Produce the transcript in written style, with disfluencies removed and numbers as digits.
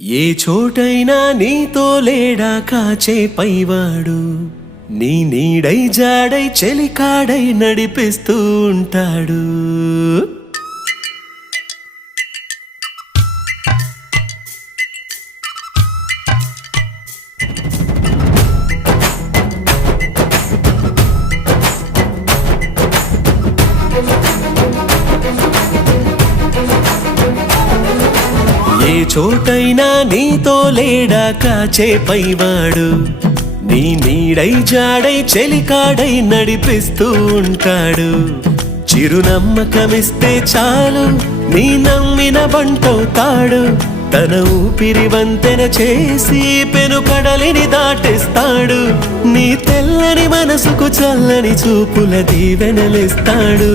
ఏ చోటైనా నీతో లేడా కాచే పైవాడు, నీ నీడై జాడై చెలికాడై నడిపిస్తూ ఉంటాడు. ఏ చోటైనా నీతో లేడా కాచే పైవాడు, నీ నీడై జాడై చెలికాడై నడిపిస్తూ ఉంటాడు. చిరునమ్మకమిస్తే చాలు నీ నమ్మిన బంటవుతాడు. తన ఊపిరి వంతెన చేసి పెను కడలిని దాటిస్తాడు. నీ తెల్లని మనసుకు చల్లని చూపుల దీవెనలిస్తాడు.